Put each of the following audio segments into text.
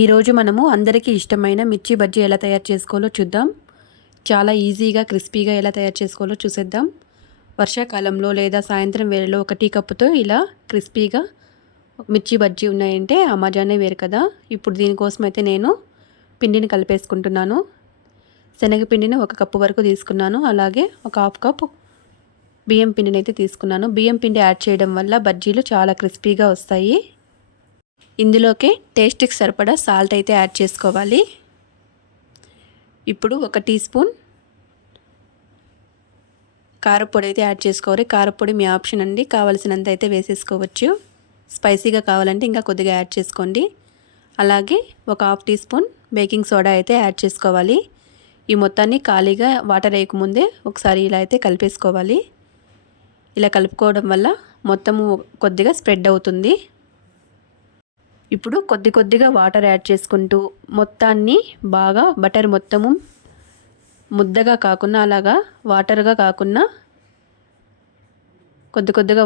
ఈరోజు మనము అందరికీ ఇష్టమైన మిర్చి బజ్జీ ఎలా తయారు చేసుకోవాలో చూద్దాం. చాలా ఈజీగా క్రిస్పీగా ఎలా తయారు చేసుకోవాలో చూసేద్దాం. వర్షాకాలంలో లేదా సాయంత్రం వేళలో ఒక టీ కప్పుతో ఇలా క్రిస్పీగా మిర్చి బజ్జీ ఉన్నాయంటే ఆ మజానే వేరు కదా. ఇప్పుడు దీనికోసం అయితే నేను పిండిని కలిపేసుకుంటున్నాను. శనగపిండిని 1 కప్పు వరకు తీసుకున్నాను. అలాగే ఒక హాఫ్ కప్ బియ్యం పిండిని అయితే తీసుకున్నాను. బియ్యం పిండి యాడ్ చేయడం వల్ల బజ్జీలు చాలా క్రిస్పీగా వస్తాయి. ఇందులోకి టేస్ట్కి సరిపడా సాల్ట్ అయితే యాడ్ చేసుకోవాలి. ఇప్పుడు 1 టీ స్పూన్ కారపొడి అయితే యాడ్ చేసుకోవాలి. కారపొడి మీ ఆప్షన్ అండి, కావలసినంత అయితే వేసేసుకోవచ్చు. స్పైసీగా కావాలంటే ఇంకా కొద్దిగా యాడ్ చేసుకోండి. అలాగే ఒక half teaspoon baking soda అయితే యాడ్ చేసుకోవాలి. ఈ మొత్తాన్ని ఖాళీగా వాటర్ వేయకముందే ఒకసారి ఇలా అయితే కలిపేసుకోవాలి. ఇలా కలుపుకోవడం వల్ల మొత్తము కొద్దిగా స్ప్రెడ్ అవుతుంది. ఇప్పుడు కొద్దిగా వాటర్ యాడ్ చేసుకుంటూ మొత్తాన్ని బాగా బటర్ మొత్తము ముద్దగా కాకుండా అలాగా వాటర్గా కాకుండా కొద్దిగా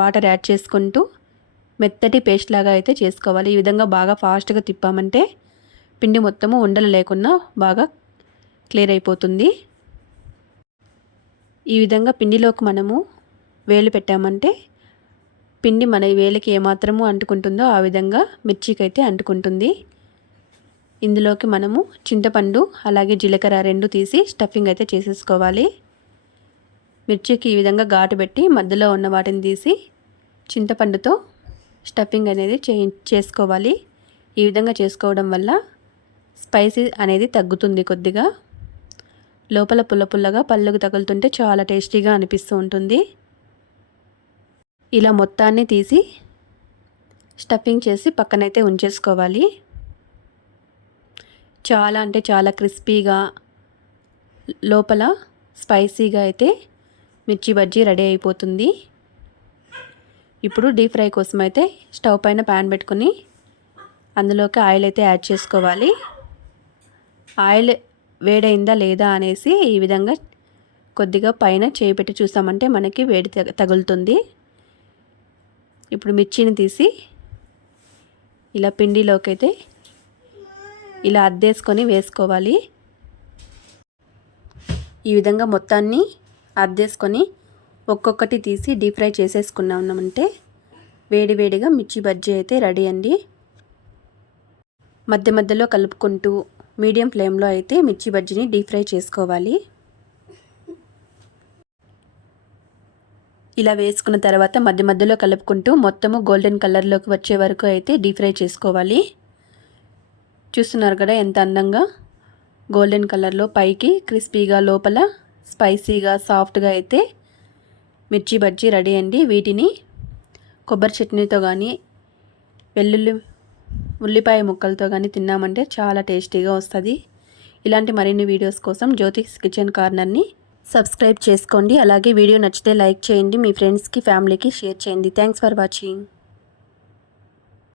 వాటర్ యాడ్ చేసుకుంటూ మెత్తటి పేస్ట్ లాగా అయితే చేసుకోవాలి. ఈ విధంగా బాగా ఫాస్ట్గా తిప్పామంటే పిండి మొత్తము ఉండలు లేకుండా బాగా క్లియర్ అయిపోతుంది. ఈ విధంగా పిండిలోకి మనము వేలు పెట్టామంటే పిండి మన వేలికి ఏమాత్రము అంటుకుంటుందో ఆ విధంగా మిర్చికి అయితే అంటుకుంటుంది. ఇందులోకి మనము చింతపండు అలాగే జీలకర్ర 2 తీసి స్టఫింగ్ అయితే చేసేసుకోవాలి. మిర్చికి ఈ విధంగా ఘాటు పెట్టి మధ్యలో ఉన్న వాటిని తీసి చింతపండుతో స్టఫింగ్ అనేది చేసుకోవాలి. ఈ విధంగా చేసుకోవడం వల్ల స్పైసీ అనేది తగ్గుతుంది. కొద్దిగా లోపల పుల్లగా పళ్ళకు తగులుతుంటే చాలా టేస్టీగా అనిపిస్తూ ఉంటుంది. ఇలా మొత్తాన్ని తీసి స్టఫింగ్ చేసి పక్కనైతే ఉంచేసుకోవాలి. చాలా అంటే చాలా క్రిస్పీగా లోపల స్పైసీగా అయితే మిర్చి బజ్జీ రెడీ అయిపోతుంది. ఇప్పుడు డీప్ ఫ్రై కోసం అయితే స్టవ్ పైన ప్యాన్ పెట్టుకొని అందులోకి ఆయిల్ అయితే యాడ్ చేసుకోవాలి. ఆయిల్ వేడైందా లేదా అనేసి ఈ విధంగా కొద్దిగా పైన చేయి పెట్టి చూసామంటే మనకి వేడి తగులుతుంది. ఇప్పుడు మిర్చిని తీసి ఇలా పిండిలోకి అయితే ఇలా అద్దేసుకొని వేసుకోవాలి. ఈ విధంగా మొత్తాన్ని అద్దేసుకొని ఒక్కొక్కటి తీసి డీప్ ఫ్రై చేసేసుకున్నామంటే వేడిగా మిర్చి బజ్జీ అయితే రెడీ అండి. మధ్యలో కలుపుకుంటూ మీడియం ఫ్లేమ్లో అయితే మిర్చి బజ్జీని డీప్ ఫ్రై చేసుకోవాలి. ఇలా వేసుకున్న తర్వాత మధ్యలో కలుపుకుంటూ మొత్తము గోల్డెన్ కలర్లోకి వచ్చే వరకు అయితే డీప్ ఫ్రై చేసుకోవాలి. చూస్తున్నారు కదా ఎంత అందంగా గోల్డెన్ కలర్లో పైకి క్రిస్పీగా లోపల స్పైసీగా సాఫ్ట్గా అయితే మిర్చి బజ్జీ రెడీ అండి. వీటిని కొబ్బరి చట్నీతో కానీ ఉల్లిపాయ ముక్కలతో కానీ తిన్నామంటే చాలా టేస్టీగా వస్తుంది. ఇలాంటి మరిన్ని వీడియోస్ కోసం జ్యోతిస్ కిచెన్ కార్నర్ని సబ్స్క్రైబ్ చేసుకోండి. అలాగే వీడియో నచ్చితే లైక్ చేయండి. మీ ఫ్రెండ్స్కి ఫ్యామిలీకి షేర్ చేయండి. Thanks for watching.